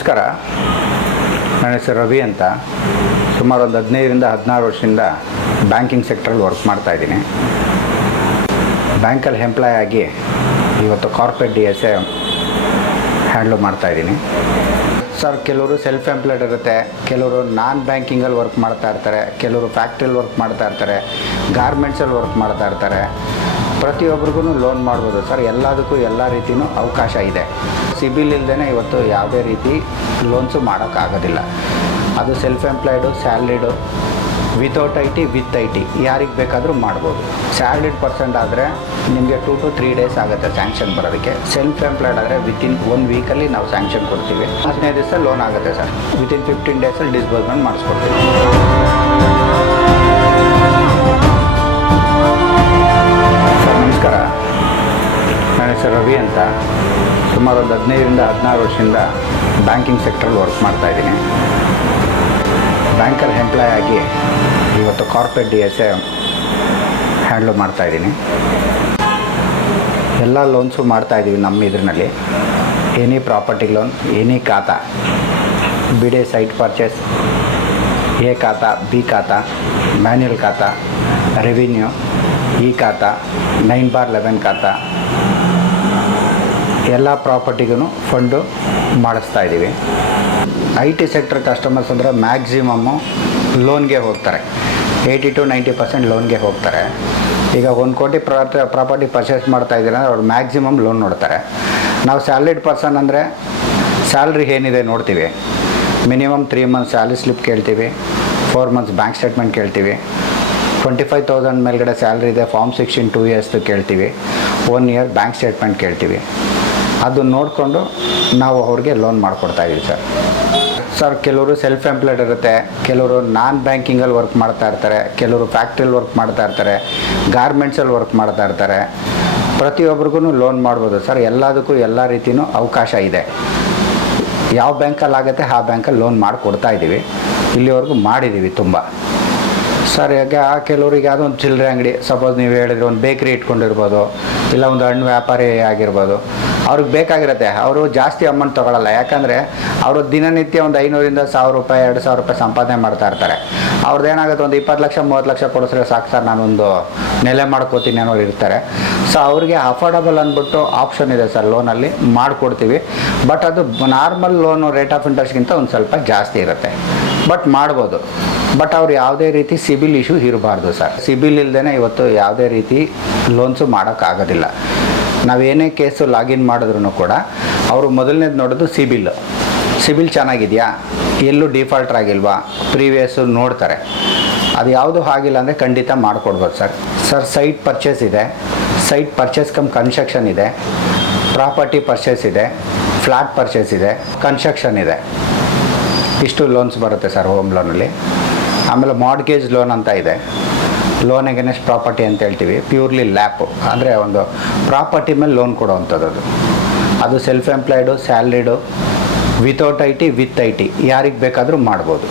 ನಮಸ್ಕಾರ, ನನ್ನ ಹೆಸರು ರವಿ ಅಂತ. ಸುಮಾರು ಒಂದು 15ರಿಂದ 16 ವರ್ಷದಿಂದ ಬ್ಯಾಂಕಿಂಗ್ ಸೆಕ್ಟ್ರಲ್ಲಿ ವರ್ಕ್ ಮಾಡ್ತಾಯಿದ್ದೀನಿ. ಬ್ಯಾಂಕಲ್ಲಿ ಎಂಪ್ಲಾಯ್ ಆಗಿ ಇವತ್ತು ಕಾರ್ಪೊರೇಟ್ DSA ಹ್ಯಾಂಡ್ಲ್ ಮಾಡ್ತಾಯಿದ್ದೀನಿ. ಸರ್, ಕೆಲವರು ಸೆಲ್ಫ್ ಎಂಪ್ಲಾಯ್ಡ್ ಇರುತ್ತೆ, ಕೆಲವರು ನಾನ್ ಬ್ಯಾಂಕಿಂಗಲ್ಲಿ ವರ್ಕ್ ಮಾಡ್ತಾ ಇರ್ತಾರೆ, ಕೆಲವರು ಫ್ಯಾಕ್ಟ್ರಿಯಲ್ಲಿ ವರ್ಕ್ ಮಾಡ್ತಾ ಇರ್ತಾರೆ, ಗಾರ್ಮೆಂಟ್ಸಲ್ಲಿ ವರ್ಕ್ ಮಾಡ್ತಾ ಇರ್ತಾರೆ. ಪ್ರತಿಯೊಬ್ಬರಿಗೂ ಲೋನ್ ಮಾಡ್ಬೋದು ಸರ್. ಎಲ್ಲದಕ್ಕೂ ಎಲ್ಲ ರೀತಿಯೂ ಅವಕಾಶ ಇದೆ. ಸಿಬಿಲ್ ಇಲ್ಲದೇ ಇವತ್ತು ಯಾವುದೇ ರೀತಿ ಲೋನ್ಸು ಮಾಡೋಕ್ಕಾಗೋದಿಲ್ಲ. ಅದು self employed, salaried, without IT, with IT ಯಾರಿಗೆ ಬೇಕಾದರೂ ಮಾಡ್ಬೋದು. ಸ್ಯಾಲ್ರಿಡ್ ಪರ್ಸೆಂಟ್ ಆದರೆ ನಿಮಗೆ 2 to 3 ಡೇಸ್ ಆಗುತ್ತೆ ಸ್ಯಾಂಕ್ಷನ್ ಬರೋದಕ್ಕೆ. ಸೆಲ್ಫ್ ಎಂಪ್ಲಾಯ್ಡ್ ಆದರೆ ವಿತಿನ್ 1 ವೀಕಲ್ಲಿ ನಾವು ಸ್ಯಾಂಕ್ಷನ್ ಕೊಡ್ತೀವಿ. 15 ದಿವಸ ಲೋನ್ ಆಗುತ್ತೆ ಸರ್. ವಿತಿನ್ 15 ಡೇಸಲ್ಲಿ ಡಿಸ್ಬರ್ಸ್ಮೆಂಟ್ ಮಾಡಿಸ್ಕೊಡ್ತೀವಿ. ಸರ್, ನಮಸ್ಕಾರ, ನನ್ನ ಹೆಸರು ರವಿ ಅಂತ. ಸುಮಾರು ಒಂದು 15ರಿಂದ 16 ವರ್ಷದಿಂದ ಬ್ಯಾಂಕಿಂಗ್ ಸೆಕ್ಟ್ರಲ್ಲಿ ವರ್ಕ್ ಮಾಡ್ತಾಯಿದ್ದೀನಿ. ಬ್ಯಾಂಕಲ್ಲಿ ಎಂಪ್ಲಾಯ್ ಆಗಿ ಇವತ್ತು ಕಾರ್ಪೊರೇಟ್ DSA ಹ್ಯಾಂಡ್ಲ್ ಮಾಡ್ತಾಯಿದ್ದೀನಿ. ಎಲ್ಲ ಲೋನ್ಸು ಮಾಡ್ತಾಯಿದ್ದೀವಿ ನಮ್ಮ ಇದರಲ್ಲಿ. ಎನಿ ಪ್ರಾಪರ್ಟಿ ಲೋನ್, ಎನಿ ಖಾತಾ, ಬಿಡೆ ಸೈಟ್ ಪರ್ಚೇಸ್, ಎ ಖಾತಾ, ಬಿ ಖಾತಾ, ಮ್ಯಾನ್ಯುಯಲ್ ಖಾತಾ, ರೆವಿನ್ಯೂ, ಈ ಖಾತಾ, 9/11 ಖಾತಾ, ಎಲ್ಲ ಪ್ರಾಪರ್ಟಿಗೂ ಫಂಡು ಮಾಡಿಸ್ತಾ ಇದ್ದೀವಿ. IT ಸೆಕ್ಟರ್ ಕಸ್ಟಮರ್ಸ್ ಅಂದರೆ ಮ್ಯಾಕ್ಸಿಮಮ್ಮು ಲೋನ್ಗೆ ಹೋಗ್ತಾರೆ. 80 to 90% ಲೋನ್ಗೆ ಹೋಗ್ತಾರೆ. ಈಗ 1 ಕೋಟಿ ಪ್ರಾಪರ್ಟಿ ಪರ್ಚೇಸ್ ಮಾಡ್ತಾ ಇದ್ದೀರ ಅಂದರೆ ಅವ್ರು ಮ್ಯಾಕ್ಸಿಮಮ್ ಲೋನ್ ನೋಡ್ತಾರೆ. ನಾವು ಸ್ಯಾಲ್ರಿಡ್ ಪರ್ಸನ್ ಅಂದರೆ ಸ್ಯಾಲ್ರಿ ಏನಿದೆ ನೋಡ್ತೀವಿ. ಮಿನಿಮಮ್ 3 ಮಂತ್ಸ್ ಸ್ಯಾಲ್ರಿ ಸ್ಲಿಪ್ ಕೇಳ್ತೀವಿ, 4 ಮಂತ್ಸ್ ಬ್ಯಾಂಕ್ ಸ್ಟೇಟ್ಮೆಂಟ್ ಕೇಳ್ತೀವಿ. 25,000 ಮೇಲ್ಗಡೆ ಸ್ಯಾಲ್ರಿ ಇದೆ, ಫಾರ್ಮ್ 16 2 ಇಯರ್ಸ್ದು ಕೇಳ್ತೀವಿ. 1 ಇಯರ್ ಬ್ಯಾಂಕ್ ಸ್ಟೇಟ್ಮೆಂಟ್ ಕೇಳ್ತೀವಿ. ಅದು ನೋಡಿಕೊಂಡು ನಾವು ಅವ್ರಿಗೆ ಲೋನ್ ಮಾಡಿಕೊಡ್ತಾಯಿದ್ದೀವಿ ಸರ್. ಕೆಲವರು ಸೆಲ್ಫ್ ಎಂಪ್ಲಾಯ್ಡ್ ಇರುತ್ತೆ, ಕೆಲವರು ನಾನ್ ಬ್ಯಾಂಕಿಂಗಲ್ಲಿ ವರ್ಕ್ ಮಾಡ್ತಾ ಇರ್ತಾರೆ, ಕೆಲವರು ಫ್ಯಾಕ್ಟ್ರಿಯಲ್ಲಿ ವರ್ಕ್ ಮಾಡ್ತಾ ಇರ್ತಾರೆ, ಗಾರ್ಮೆಂಟ್ಸಲ್ಲಿ ವರ್ಕ್ ಮಾಡ್ತಾ ಇರ್ತಾರೆ. ಪ್ರತಿಯೊಬ್ಬರಿಗೂ ಲೋನ್ ಮಾಡ್ಬೋದು ಸರ್. ಎಲ್ಲದಕ್ಕೂ ಎಲ್ಲ ರೀತಿಯೂ ಅವಕಾಶ ಇದೆ. ಯಾವ ಬ್ಯಾಂಕಲ್ಲಿ ಆಗುತ್ತೆ ಆ ಬ್ಯಾಂಕಲ್ಲಿ ಲೋನ್ ಮಾಡಿಕೊಡ್ತಾ ಇದ್ದೀವಿ. ಇಲ್ಲಿವರೆಗೂ ಮಾಡಿದ್ದೀವಿ ತುಂಬ ಸರ್. ಈಗ ಕೆಲವರಿಗೆ ಯಾವುದೋ ಒಂದು ಚಿಲ್ಲರೆ ಅಂಗಡಿ, ಸಪೋಸ್ ನೀವು ಹೇಳಿದ್ರೆ ಒಂದು ಬೇಕ್ರಿ ಇಟ್ಕೊಂಡಿರ್ಬೋದು, ಇಲ್ಲ ಒಂದು ಹಣ್ಣು ವ್ಯಾಪಾರಿ ಆಗಿರ್ಬೋದು. ಅವ್ರಿಗೆ ಬೇಕಾಗಿರುತ್ತೆ, ಅವರು ಜಾಸ್ತಿ ಅಮೌಂಟ್ ತೊಗೊಳ್ಳಲ್ಲ. ಯಾಕಂದರೆ ಅವರು ದಿನನಿತ್ಯ ಒಂದು 500ರಿಂದ 1000 ರೂಪಾಯಿ 2000 ರೂಪಾಯಿ ಸಂಪಾದನೆ ಮಾಡ್ತಾ ಇರ್ತಾರೆ. ಅವ್ರದ್ದು ಏನಾಗುತ್ತೆ, ಒಂದು 20 ಲಕ್ಷ 30 ಲಕ್ಷ ಕೊಡಿಸ್ರೆ ಸಾಕು ಸರ್, ನಾನೊಂದು ನೆಲೆ ಮಾಡ್ಕೋತೀನಿ ಅನ್ನೋರು ಇರ್ತಾರೆ. ಸೊ ಅವ್ರಿಗೆ ಅಫೋರ್ಡಬಲ್ ಅಂದ್ಬಿಟ್ಟು ಆಪ್ಷನ್ ಇದೆ ಸರ್, ಲೋನಲ್ಲಿ ಮಾಡಿಕೊಡ್ತೀವಿ. ಬಟ್ ಅದು ನಾರ್ಮಲ್ ಲೋನು ರೇಟ್ ಆಫ್ ಇಂಟ್ರೆಸ್ಟ್ಗಿಂತ ಒಂದು ಸ್ವಲ್ಪ ಜಾಸ್ತಿ ಇರುತ್ತೆ. ಬಟ್ ಮಾಡ್ಬೋದು. ಬಟ್ ಅವ್ರು ಯಾವುದೇ ರೀತಿ ಸಿಬಿಲ್ ಇಶ್ಯೂ ಇರಬಾರ್ದು ಸರ್. ಸಿಬಿಲ್ ಇಲ್ಲದೇ ಇವತ್ತು ಯಾವುದೇ ರೀತಿ ಲೋನ್ಸು ಮಾಡೋಕ್ಕಾಗೋದಿಲ್ಲ. ನಾವೇನೇ ಕೇಸು ಲಾಗಿನ್ ಮಾಡಿದ್ರೂ ಕೂಡ ಅವರು ಮೊದಲನೇದು ನೋಡೋದು ಸಿಬಿಲ್ ಚೆನ್ನಾಗಿದೆಯಾ, ಎಲ್ಲೂ ಡಿಫಾಲ್ಟ್ರ್ ಆಗಿಲ್ವಾ, ಪ್ರೀವಿಯಸ್ಸು ನೋಡ್ತಾರೆ. ಅದು ಯಾವುದು ಆಗಿಲ್ಲ ಅಂದರೆ ಖಂಡಿತ ಮಾಡಿಕೊಡ್ಬೋದು ಸರ್. ಸೈಟ್ ಪರ್ಚೇಸ್ ಇದೆ, ಸೈಟ್ ಪರ್ಚೇಸ್ ಕಮ್ ಕನ್ಸ್ಟ್ರಕ್ಷನ್ ಇದೆ, ಪ್ರಾಪರ್ಟಿ ಪರ್ಚೇಸ್ ಇದೆ, ಫ್ಲ್ಯಾಟ್ ಪರ್ಚೇಸ್ ಇದೆ, ಕನ್ಸ್ಟ್ರಕ್ಷನ್ ಇದೆ. ಇಷ್ಟು ಲೋನ್ಸ್ ಬರುತ್ತೆ ಸರ್ ಹೋಮ್ ಲೋನಲ್ಲಿ. ಆಮೇಲೆ ಮಾರ್ಟ್ಗೇಜ್ ಲೋನ್ ಅಂತ ಇದೆ, ಲೋನ್ ಅಗೇನೆಸ್ಟ್ ಪ್ರಾಪರ್ಟಿ ಅಂತ ಹೇಳ್ತೀವಿ. ಪ್ಯೂರ್ಲಿ ಲ್ಯಾಪು ಅಂದರೆ ಒಂದು ಪ್ರಾಪರ್ಟಿ ಮೇಲೆ ಲೋನ್ ಕೊಡೋವಂಥದ್ದು. ಅದು self employed, salaried, without IT, with IT ಯಾರಿಗೆ ಬೇಕಾದರೂ ಮಾಡ್ಬೋದು.